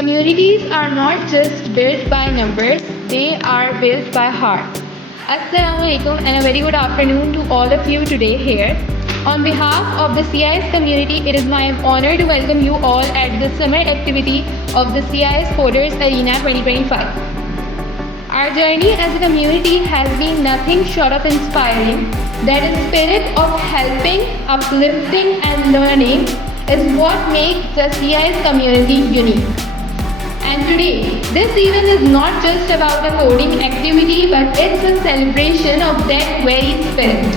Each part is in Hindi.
Communities are not just built by numbers, they are built by heart. Assalamu alaikum and a very good afternoon to all of you today here. On behalf of the CIS community, it is my honor to welcome you all at the summer activity of the CIS Coders Arena 2025. Our journey as a community has been nothing short of inspiring. That spirit of helping, uplifting and learning is what makes the CIS community unique. And today, this event is not just about a coding activity, but it's a celebration of that very spirit.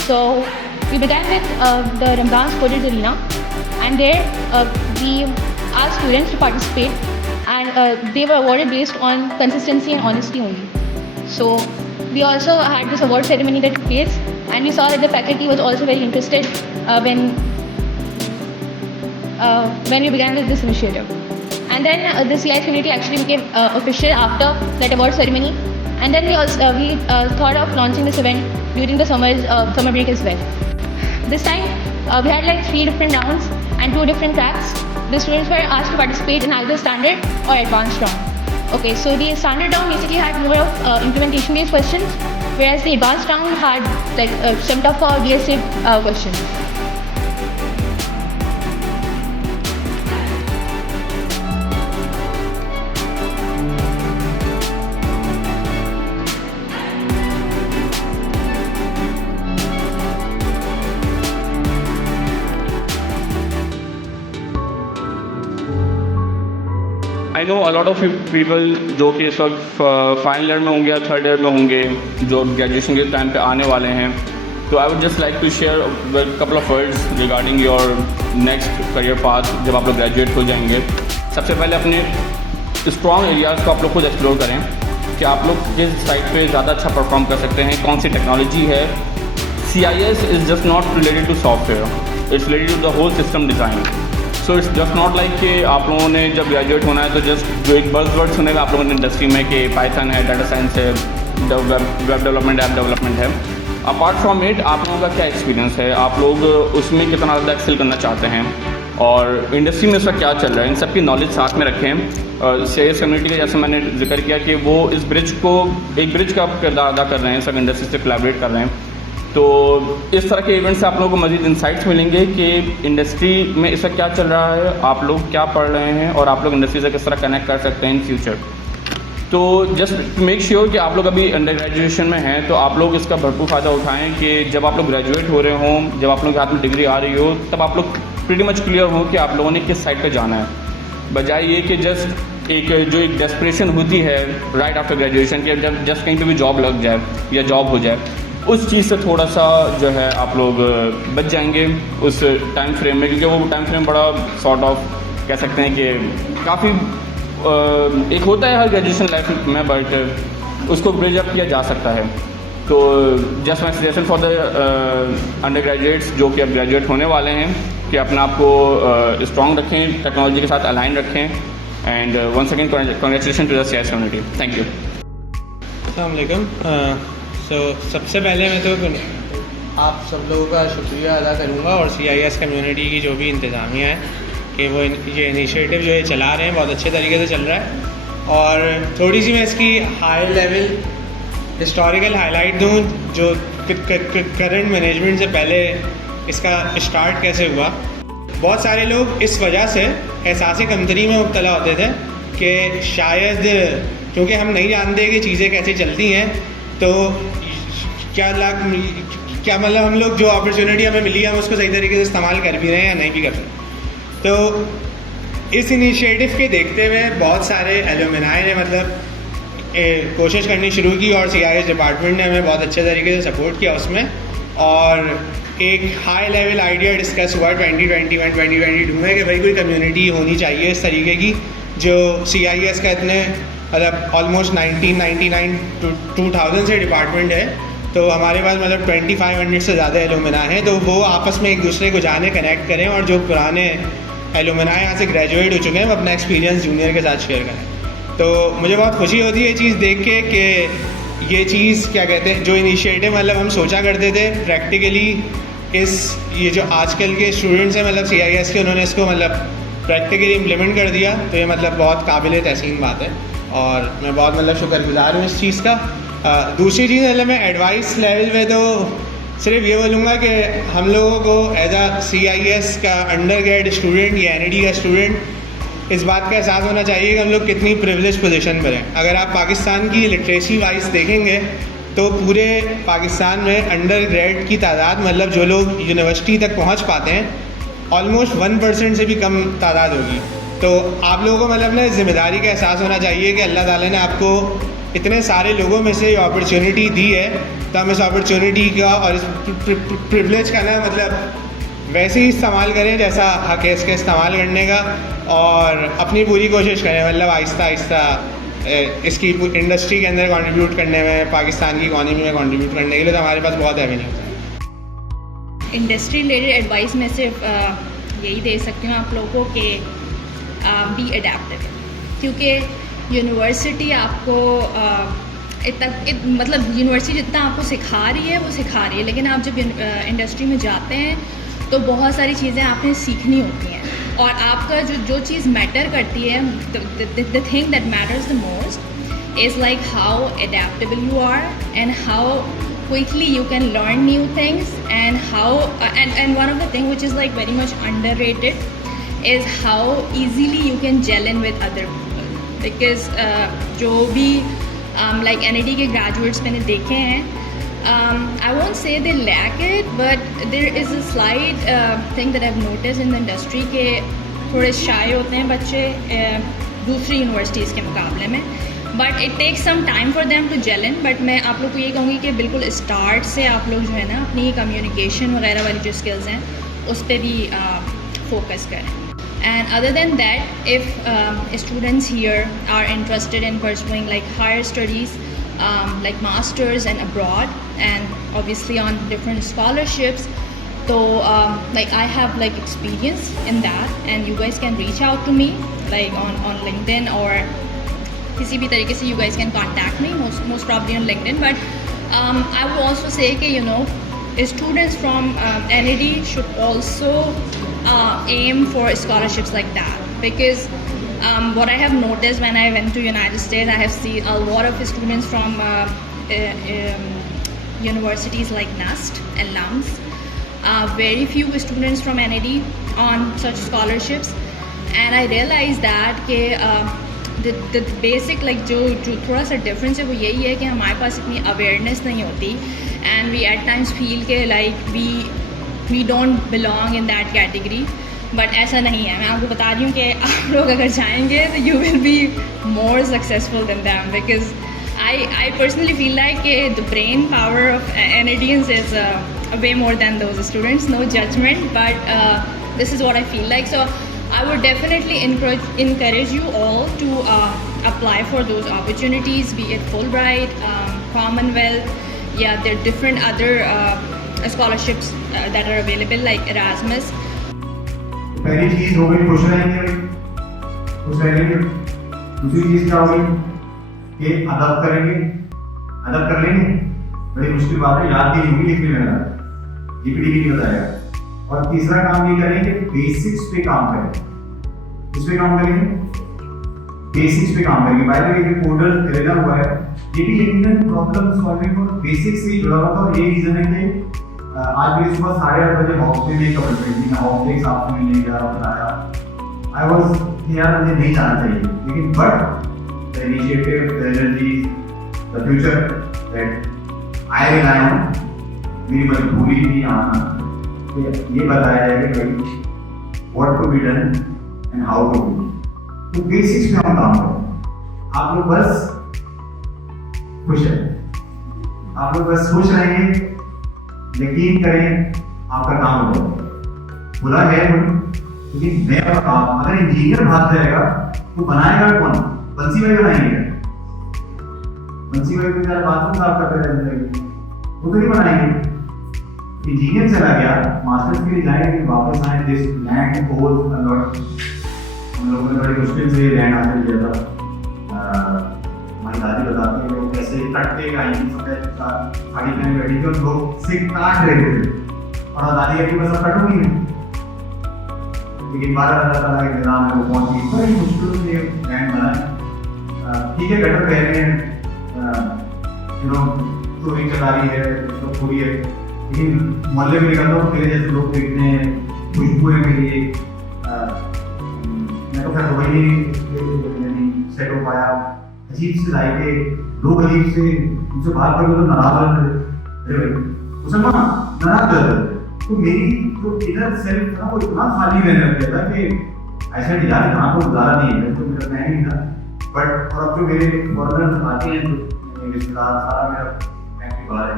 So, we began with the Ramadan Coders Arena, and there we asked students to participate, and they were awarded based on consistency and honesty only. So, we also had this award ceremony that took place, and we saw that the faculty was also very interested when we began with this initiative. And then the CIS community actually became official after that award ceremony. And then we thought of launching this event during the summer break as well. This time we had like 3 different rounds and 2 different tracks. The students were asked to participate in either standard or advanced round. Okay, so the standard round basically had more of implementation based questions, whereas the advanced round had like some tougher BSA questions. I know a lot of people जो कि इस वक्त फाइनल ईयर में होंगे या थर्ड ईयर में होंगे, जो ग्रेजुएशन के टाइम पे आने वाले हैं. तो I would just like to share couple of words regarding your next career path जब आप लोग ग्रेजुएट हो जाएंगे. सबसे पहले अपने स्ट्रॉन्ग एरियाज़ को आप लोग खुद एक्सप्लोर करें कि आप लोग किस साइड पे ज़्यादा अच्छा परफॉर्म कर सकते हैं, कौन सी टेक्नोलॉजी है. CIS is just not related to software, it's related to the whole system design. So it's just not like कि आप लोगों ने जब ग्रेजुएट होना है तो जस्ट जो एक बज़वर्ड सुनेगा आप लोगों ने इंडस्ट्री में कि पाइथन है, डाटा साइंस है, वेब डेवलपमेंट, ऐप डेवलपमेंट है. अपार्ट फ्रॉम इट आप लोगों का क्या एक्सपीरियंस है, आप लोग उसमें कितना ज़्यादा एक्सेल करना चाहते हैं और इंडस्ट्री में उसका क्या चल रहा है, इन सब की नॉलेज साथ में रखें. CIS कम्युनिटी का जैसे मैंने जिक्र किया कि वो इस ब्रिज को एक ब्रिज का किरदार अदा कर रहे हैं, सब इंडस्ट्री से कोलैबोरेट कर रहे हैं. तो इस तरह के इवेंट से आप लोगों को मज़ीद इंसाइट्स मिलेंगे कि इंडस्ट्री में इसका क्या चल रहा है, आप लोग क्या पढ़ रहे हैं और आप लोग इंडस्ट्री से किस तरह कनेक्ट कर सकते हैं इन फ्यूचर. तो जस्ट मेक श्योर कि आप लोग अभी अंडर ग्रेजुएशन में हैं तो आप लोग इसका भरपूर फ़ायदा उठाएं कि जब आप लोग ग्रेजुएट हो रहे हों, जब आप लोगों के हाथ में डिग्री आ रही हो, तब आप लोग प्रीटी मच क्लियर हो कि आप लोगों ने किस साइड पर जाना है, बजाय ये कि जस्ट एक डेस्परेशन होती है राइट आफ्टर ग्रेजुएशन कि जब जस्ट कहीं पे भी जॉब लग जाए या जॉब हो जाए. उस चीज़ से थोड़ा सा जो है आप लोग बच जाएंगे उस टाइम फ्रेम में, क्योंकि वो टाइम फ्रेम बड़ा सॉर्ट ऑफ कह सकते हैं कि काफ़ी एक होता है हर ग्रेजुएशन लाइफ में, बट उसको ब्रिज अप किया जा सकता है. तो just my suggestion for the under graduates जो कि अब ग्रेजुएट होने वाले हैं कि अपने आप को स्ट्रॉन्ग रखें, टेक्नोलॉजी के साथ अलाइन रखें. And once again congratulation to the CIS community. Thank you. अस्सलाम वालेकुम. सबसे पहले मैं तो आप सब लोगों का शुक्रिया अदा करूँगा और CIS कम्युनिटी की जो भी इंतज़ामिया है कि वो ये इनिशिएटिव जो ये चला रहे हैं बहुत अच्छे तरीके से चल रहा है. और थोड़ी सी मैं इसकी हाई लेवल हिस्टोरिकल हाईलाइट दूँ जो करंट मैनेजमेंट से पहले इसका स्टार्ट कैसे हुआ. बहुत सारे लोग इस वजह से एहसास कमतरी में मुब्तला होते थे कि शायद क्योंकि हम नहीं जानते कि चीज़ें कैसे चलती हैं तो क्या मतलब हम लोग जो अपॉर्चुनिटी हमें मिली है हम उसको सही तरीके से इस्तेमाल कर भी रहे हैं या नहीं भी कर रहे. तो इस इनिशिएटिव के देखते हुए बहुत सारे एलुमनाई ने मतलब कोशिश करनी शुरू की और CIS डिपार्टमेंट ने हमें बहुत अच्छे तरीके से सपोर्ट किया उसमें. और एक हाई लेवल आइडिया डिस्कस हुआ 2021-2022 में कि भाई कोई कम्युनिटी होनी चाहिए इस तरीके की जो CIS का इतने मतलब ऑलमोस्ट 1999 to 2000 से डिपार्टमेंट है. तो हमारे पास मतलब 2500 से ज़्यादा एलुमना हैं, तो वो आपस में एक दूसरे को जाने कनेक्ट करें और जो पुराने एलुमना यहाँ से ग्रेजुएट हो चुके हैं वो अपना एक्सपीरियंस जूनियर के साथ शेयर करें. तो मुझे बहुत खुशी होती है ये चीज़ देख के कि ये चीज़ क्या कहते हैं जो इनिशिएटिव मतलब हम सोचा करते थे प्रैक्टिकली ये जो आजकल के स्टूडेंट्स हैं मतलब CIS के उन्होंने इसको मतलब प्रैक्टिकली इम्प्लीमेंट कर दिया, तो ये मतलब बहुत काबिल तहसीन बात है और मैं बहुत मतलब शुक्रगुजार हूँ इस चीज़ का। दूसरी चीज़ मतलब मैं एडवाइस लेवल पे तो सिर्फ ये बोलूँगा कि हम लोगों को एज अ CIS का अंडर ग्रेड स्टूडेंट या NID का स्टूडेंट इस बात का एहसास होना चाहिए कि हम लोग कितनी प्रिविलेज पोजीशन पर हैं। अगर आप पाकिस्तान की लिटरेसी वाइज देखेंगे तो पूरे पाकिस्तान में अंडर ग्रेड की तादाद मतलब जो लोग यूनिवर्सिटी तक पहुंच पाते हैं ऑलमोस्ट 1% से भी कम तादाद होगी। तो आप लोगों को मतलब ना ज़िम्मेदारी का एहसास होना चाहिए कि अल्लाह ताला ने आपको इतने सारे लोगों में से अपॉर्चुनिटी दी है, तो हम इस अपॉर्चुनिटी का और इस प्रिविलेज का ना मतलब वैसे ही इस्तेमाल करें जैसा हक है इसका इस्तेमाल करने का, और अपनी पूरी कोशिश करें मतलब आहिस्ता आहिस्ता इसकी इंडस्ट्री के अंदर कंट्रीब्यूट करने में, पाकिस्तान की इकॉनमी में कंट्रीब्यूट करने के लिए। तो हमारे पास बहुत एवेन्यू है। इंडस्ट्री रिलेटेड एडवाइस में सिर्फ यही दे सकती हूँ आप लोगों को कि बी अडेप्टिव, क्योंकि यूनिवर्सिटी आपको मतलब यूनिवर्सिटी जितना आपको सिखा रही है वो सिखा रही है, लेकिन आप जब इंडस्ट्री में जाते हैं तो बहुत सारी चीज़ें आपने सीखनी होती हैं, और आपका जो चीज़ मैटर करती है, the thing that matters the most is like how adaptable you are and how quickly you can learn new things, and how and one of the thing which is like very much underrated is how easily you can gel in with other people, because जो भी like NID के graduates मैंने देखे हैं, I won't say they lack it, but there is a slight thing that I've noticed in the industry के थोड़े shy होते हैं बच्चे दूसरी यूनिवर्सिटीज़ के मुकाबले में, but it takes some time for them to gel in. But मैं आप लोग को ये कहूँगी कि बिल्कुल स्टार्ट से आप लोग जो है ना अपनी कम्युनिकेशन वगैरह वाली जो स्किल्स हैं उस पर भी फोकस करें। And other than that, if students here are interested in pursuing like higher studies like masters and abroad, and obviously on different scholarships, so like I have like experience in that, and you guys can reach out to me like on LinkedIn, or किसी भी तरीके से you guys can contact me, most probably on LinkedIn. But I would also say कि you know students from NID should also aim for scholarships like that, because what I have noticed when I went to United States, I have seen a lot of students from universities like NUST and LUMS, very few students from NID on such scholarships, and I realized that the basic like जो थोड़ा सा डिफरेंस है वो यही है कि हमारे पास इतनी अवेयरनेस नहीं होती, and we at times feel के like we don't belong in that category, but ऐसा नहीं है। मैं आपको बता रही हूँ कि आप लोग अगर जाएंगे तो you will be more successful than them, because I personally feel like the brain power of NIDians is way more than those students. No judgment, but this is what I feel like. So I would definitely encourage you all to apply for those opportunities, be it Fulbright, Commonwealth, yeah, there are different other scholarships that are available like Erasmus. पहली चीज हो गई खुश रहेंगे, खुश रहेंगे। दूसरी चीज क्या होगी कि अदब करेंगे, अदब कर लेंगे। बड़ी मुश्किल बात है, याद भी नहीं होगी, लिख भी लेना, जीपीटी भी नहीं बताएगा। और तीसरा काम ये करेंगे, बेसिक्स पे काम करें। किस पे काम करेंगे? बेसिक्स पे काम करेंगे। बाय द वे ये पोर्टल क्रिएट हुआ है, ये भी यकीनन प्रॉब्लम सॉल्विंग और बेसिक्स से जुड़ा हुआ था, और ये रीजन है कि आज मेरी सुबह 8:30 बजे हॉस्टल में एक खबर पड़ी थी, मैं हॉस्टल साथ में ले गया, बताया आई वाज यार मुझे नहीं जाना चाहिए, लेकिन but the initiative, the energy, the future that I rely on, मेरी मजबूरी थी आना, तो ये बताया जाए कि भाई what to be done and how to be. तो बेसिक्स पे हम काम करें। आप लोग बस खुश हैं, आप लोग बस खुश रहेंगे, यकीन करें आपका काम हो जाएगा। बुरा है लेकिन मैं और आप, अगर इंजीनियर भाग जाएगा तो बनाएगा कौन? बंसी भाई बनाएंगे, बंसी भाई को बाथरूम साफ करते रहेंगे, वो तो नहीं बनाएंगे। इंजीनियर चला गया, मास्टर्स के लिए जाएंगे, वापस आए, दिस लैंड होल अलॉट, हम लोगों ने बड़ी मुश्किल से लैंड हासिल किया था। हमारी दादी बताती है वो कैसे कटते का साड़ी पहन बैठी थी और लोग सिर काट रहे थे, और दादी कहती बस अब कटूंगी नहीं, लेकिन 12,000 का एक निज़ाम है, वो कौन सी बड़ी मुश्किलों से बैंड बना है। ठीक है, गटर कह रहे हैं, चोरी चला रही है, सब पूरी है, लेकिन मोहल्ले में निकलता हूँ, मेरे जैसे लोग देखते हैं, खुशबू है मेरी, मैं तो खैर दुबई नहीं सेट हो पाया, अजीब सी लाइफ है, लोग अजीब से मुझसे बात करते तो नाराज रहते थे, मुसलमान नाराज रहते थे। तो मेरी जो इनर सेल्फ था वो इतना खाली रहने लग गया था कि ऐसा नहीं यार यहाँ को गुजारा नहीं है, तो मेरा मैं नहीं था। बट और अब जो मेरे फॉरेनर्स आते हैं, जो रिश्तेदार, सारा मेरा फैमिली बाहर है,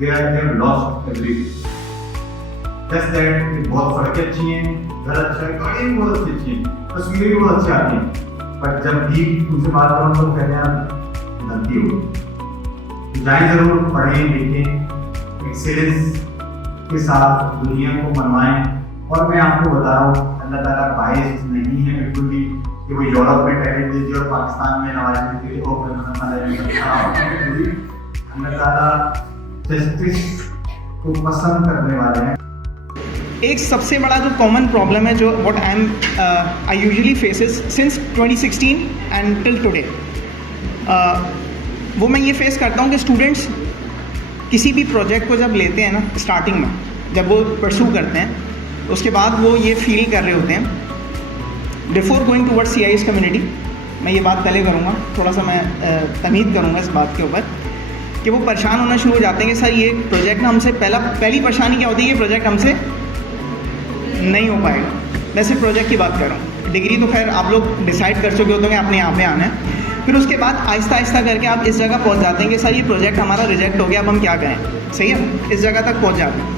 they have lost everything. Just that बहुत सड़कें अच्छी हैं, घर अच्छा है, गाड़ियाँ भी बहुत अच्छी हैं, तस्वीरें भी बहुत अच्छी आती हैं, बट जब भी उनसे बात करूँ तो कहते हैं गलती हो। जाएं जरूर, पढ़ें लिखें, एक्सेलेंस के साथ दुनिया को मनवाएं। और मैं आपको बता रहा हूँ, अल्लाह ताला बाइस नहीं है बिल्कुल भी कि वो यूरोप में टैलेंट दीजिए और पाकिस्तान में नवाज शरीफ को अल्लाह ताला जस्टिस को पसंद करने वाले हैं। एक सबसे बड़ा जो कॉमन प्रॉब्लम है, जो what I usually faces since 2016 and till today, वो मैं ये फेस करता हूँ कि स्टूडेंट्स किसी भी प्रोजेक्ट को जब लेते हैं ना, स्टार्टिंग में जब वो परसू करते हैं, उसके बाद वो ये फील कर रहे होते हैं before going towards CIS community, मैं ये बात पहले करूँगा, थोड़ा सा मैं तमीद करूँगा इस बात के ऊपर, कि वो परेशान होना शुरू हो जाते हैं कि सर ये प्रोजेक्ट ना हमसे पहली परेशानी क्या होती है, ये प्रोजेक्ट हमसे नहीं हो पाएगा। मैं सिर्फ प्रोजेक्ट की बात कर रहा हूँ, डिग्री तो खैर आप लोग डिसाइड कर चुके होते हैं आपने यहाँ पे आना है, फिर उसके बाद आहिस्ता आहिस्ता करके आप इस जगह पहुँच जाते हैं कि सर ये प्रोजेक्ट हमारा रिजेक्ट हो गया, अब हम क्या करें, सही है, इस जगह तक पहुँच जाते हैं।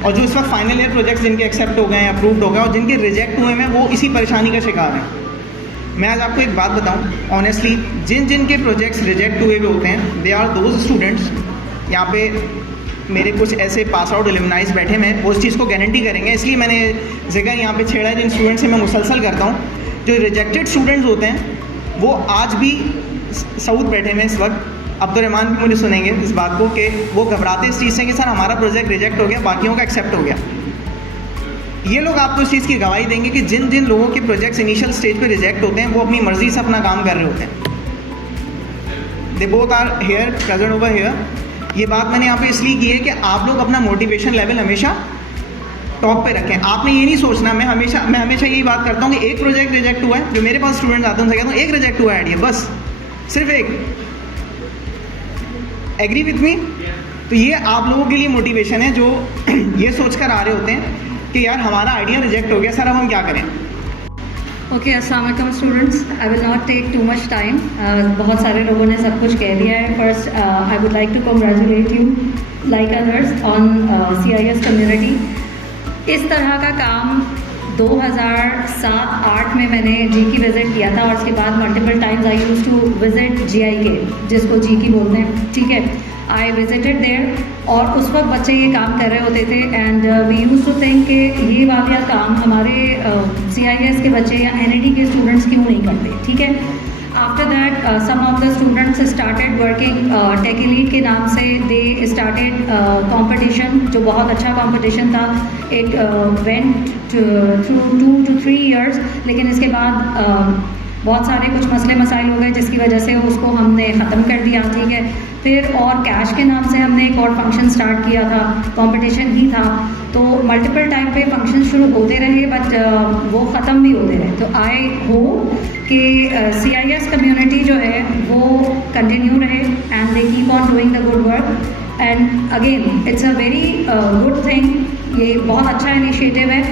और जो इस वक्त फाइनल ईयर प्रोजेक्ट्स जिनके एक्सेप्ट हो गए हैं, अप्रूव्ड हो गए, और जिनके रिजेक्ट हुए हैं, वो इसी परेशानी का शिकार हैं। मैं आज आपको एक बात बताऊँ ऑनेस्टली, जिन के प्रोजेक्ट्स रिजेक्ट हुए होते हैं, दे आर दोज स्टूडेंट्स, यहाँ पे मेरे कुछ ऐसे पास आउट एलुमनाइज बैठे हैं, वो इस चीज़ को गारंटी करेंगे, इसलिए मैंने जिक्र यहाँ पे छेड़ा है, जिन स्टूडेंट्स से मैं मुसलसल करता हूँ। जो रिजेक्टेड स्टूडेंट्स होते हैं वो आज भी सऊद बैठे हैं इस वक्त, अब्दुर्रहमान भी मुझे सुनेंगे इस बात को, कि वो घबराते इस चीज़ से कि सर हमारा प्रोजेक्ट रिजेक्ट हो गया, बाकियों का एक्सेप्ट हो गया। ये लोग आपको इस चीज़ की गवाही देंगे कि जिन लोगों के प्रोजेक्ट्स इनिशियल स्टेज पे रिजेक्ट होते हैं, वो अपनी मर्जी से अपना काम कर रहे होते हैं। They both are here present over here. ये बात मैंने यहाँ पे इसलिए की है कि आप लोग अपना मोटिवेशन लेवल हमेशा टॉप पे रखें। आपने ये नहीं सोचना, मैं हमेशा यही बात करता हूँ कि एक प्रोजेक्ट रिजेक्ट हुआ है, जो मेरे पास स्टूडेंट्स आते हैं उनसे कहता हूँ एक रिजेक्ट हुआ है आइडिया, बस सिर्फ एक। Agree with me? तो ये आप लोगों के लिए मोटिवेशन है, जो ये सोच कर आ रहे होते हैं कि यार हमारा आइडिया रिजेक्ट हो गया, सर अब हम क्या करें। ओके, अस्सलाम वालेकुम students, I will not take too much time. बहुत सारे लोगों ने सब कुछ कह दिया है। First I would like to congratulate you like others on CIS community. इस तरह का काम 2007-8 में मैंने GK विज़िट किया था, और उसके बाद multiple times I used to visit GIK, जिसको GK बोलते हैं, ठीक है। आई विजिटेड देयर, और उस वक्त बच्चे ये काम कर रहे होते थे, and we used to think कि ये वाला काम हमारे CIS के बच्चे या NAD के स्टूडेंट्स क्यों नहीं करते, ठीक है। After that some of the students started working tech elite के नाम से, दे स्टार्टेड कंपटीशन, जो बहुत अच्छा कंपटीशन था। It went through 2 to 3 years, लेकिन इसके बाद बहुत सारे कुछ मसले मसाइल हो गए, जिसकी वजह से उसको हमने ख़त्म कर दिया, ठीक है। फिर और कैश के नाम से हमने एक और फंक्शन स्टार्ट किया था, कंपटीशन ही था, तो मल्टीपल टाइम पे फंक्शन शुरू होते रहे, बट वो ख़त्म भी होते रहे। तो आई होप कि CIS कम्युनिटी जो है वो कंटिन्यू रहे, and they keep on doing the good work. And again it's a very good thing, ये बहुत अच्छा इनिशिएटिव है।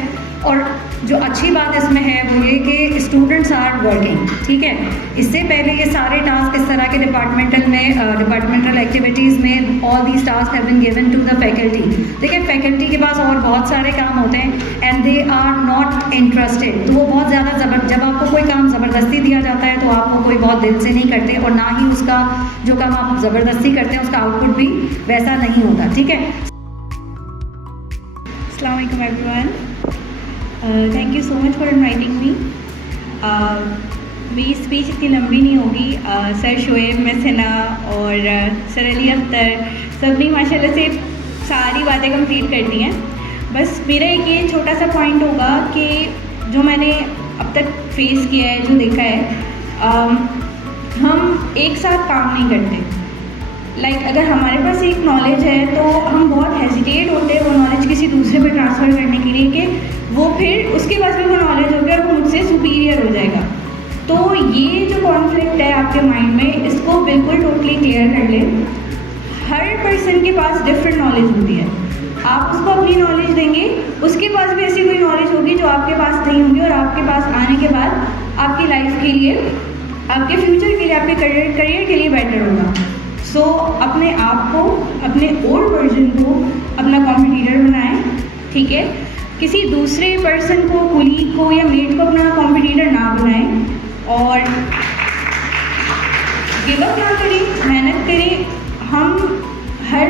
और जो अच्छी बात इसमें है वो ये कि स्टूडेंट्स आर वर्किंग, ठीक है। इससे पहले ये सारे टास्क इस तरह के डिपार्टमेंटल एक्टिविटीज़ में all these task have been given to the faculty. देखिए फैकल्टी के पास और बहुत सारे काम होते हैं, and they are not interested, तो वो बहुत ज़्यादा जब आपको कोई काम ज़बरदस्ती दिया जाता है तो आप वो कोई बहुत दिल से नहीं करते, और ना ही उसका जो काम आप ज़बरदस्ती करते हैं उसका आउटपुट भी वैसा नहीं होता, ठीक है। अस्सलाम वालेकुम everyone, thank you so much for inviting me. मेरी स्पीच इतनी लंबी नहीं होगी। सर शोएब, मिस हिना और सर अली अख्तर सबने माशाल्लाह से सारी बातें कंप्लीट कर दी हैं। बस मेरा एक ये छोटा सा पॉइंट होगा कि जो मैंने अब तक फेस किया है, जो देखा है, हम एक साथ काम नहीं करते। लाइक अगर हमारे पास एक नॉलेज है तो हम बहुत हेजिटेट होते हैं वो नॉलेज किसी दूसरे पे ट्रांसफ़र करने के लिए कि वो फिर उसके पास भी वो नॉलेज होगा और वो मुझसे सुपीरियर हो जाएगा। तो ये जो कॉन्फ्लिक्ट है आपके माइंड में, इसको बिल्कुल टोटली क्लियर कर लें। हर पर्सन के पास डिफरेंट नॉलेज होती है, आप उसको अपनी नॉलेज देंगे, उसके पास भी ऐसी कोई नॉलेज होगी जो आपके पास नहीं होगी, और आपके पास आने के बाद आपकी लाइफ के लिए, आपके फ्यूचर के लिए, आपके करियर के लिए बेटर होगा। सो अपने आप को, अपने ओल्ड वर्जन को अपना कॉम्पिटिटर बनाएं, ठीक है। किसी दूसरे पर्सन को, कुलीग को या मेट को अपना कॉम्पिटिटर ना बनाएं, और गिव अप ना करें, मेहनत करें। हम हर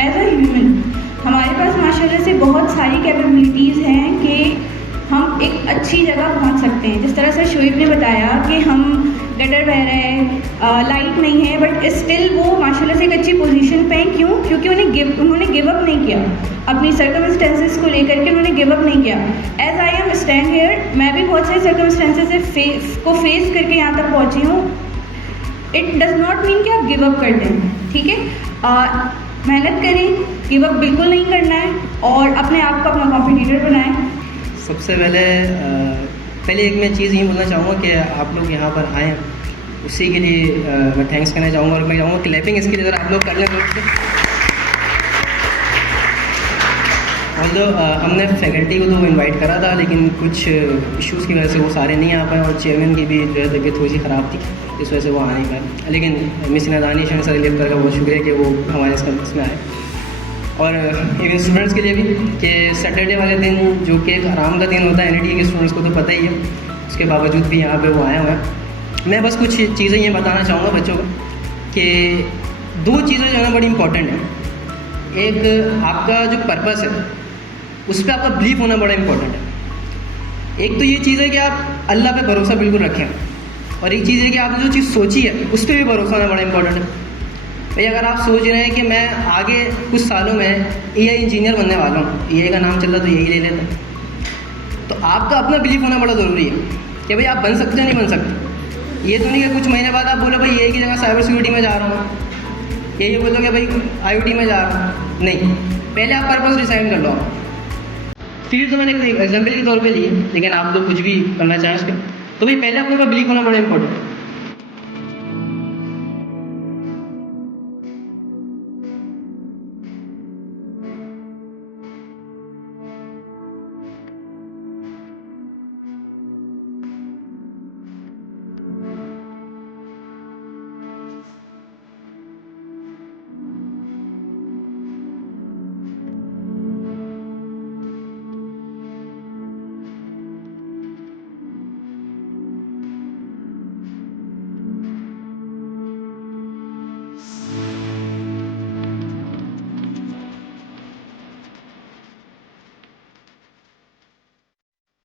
एज अ ह्यूमन हमारे पास माशाल्लाह से बहुत सारी कैपेबिलिटीज़ हैं कि हम एक अच्छी जगह पहुंच सकते हैं। जिस तरह से शोएब ने बताया कि हम गटर बह रहे हैं, लाइट नहीं है, बट स्टिल वो माशाल्लाह से एक अच्छी पोजीशन पे हैं। क्यों? क्योंकि उन्होंने गिव अप नहीं किया, अपनी सर्कमस्टेंसेस को लेकर के उन्होंने गिव अप नहीं किया। As I am stand here, मैं भी बहुत सारे सर्कमस्टेंसेस को फेस करके यहाँ तक पहुँची हूँ। इट डज़ नॉट मीन कि आप गिव अप कर दें, ठीक है। मेहनत करें, गिव अप बिल्कुल नहीं करना है, और अपने आप को अपना कॉम्पिटिटर बनाएं। सबसे पहले एक मैं चीज़ ये बोलना चाहूँगा कि आप लोग यहाँ पर आए, उसी के लिए मैं थैंक्स करना चाहूँगा, और मैं चाहूँगा क्लैपिंग इसके लिए आप लोग कर लें। ऑल्दो हमने फैकल्टी को तो इनवाइट करा था, लेकिन कुछ इश्यूज़ की वजह से वो सारे नहीं आ पाए, और चेयरमैन की भी जो है तबीयत थोड़ी सी ख़राब थी, इस वजह से वो आ नहीं पाए। लेकिन मिस नादानी शहर से रिलीव करके बहुत शुक्रिया कि वो हमारे इसमें आए। और इवन स्टूडेंट्स के लिए भी कि सैटरडे वाले दिन जो कि एक आराम का दिन होता है NIT के स्टूडेंट्स को तो पता ही है, उसके बावजूद भी यहाँ पे वो आया हुआ है। मैं बस कुछ चीज़ें ये बताना चाहूँगा बच्चों को कि दो चीज़ें जो है ना बड़ी इंपॉर्टेंट है। एक आपका जो पर्पस है उस पर आपका बिलीफ होना बड़ा इंपॉर्टेंट है। एक तो ये चीज़ है कि आप अल्लाह पे भरोसा बिल्कुल रखें, और एक चीज़ है कि आपने जो चीज़ सोची है उस पर भी भरोसा होना बड़ा इंपॉर्टेंट है। भाई अगर आप सोच रहे हैं कि मैं आगे कुछ सालों में AI इंजीनियर बनने वाला हूँ, AI का नाम चल रहा तो यही ले लेता, तो आपका अपना बिलीफ होना बड़ा ज़रूरी है कि भाई आप बन सकते हैं, नहीं बन सकते। ये तो नहीं कि कुछ महीने बाद आप बोलो भाई AI की जगह साइबर सिक्योरिटी में जा रहा हूँ, यही बोलोगे भाई IoT में जा रहा हूँ। नहीं, पहले आप पर्पस डिसाइड कर लो। फील्ड तो मैंने एग्जाम्पल के तौर पे ली, लेकिन आप लोग कुछ भी करना चाहें उस पर, तो भाई पहले आपका बिलीफ होना बड़ा इंपॉर्टेंट है।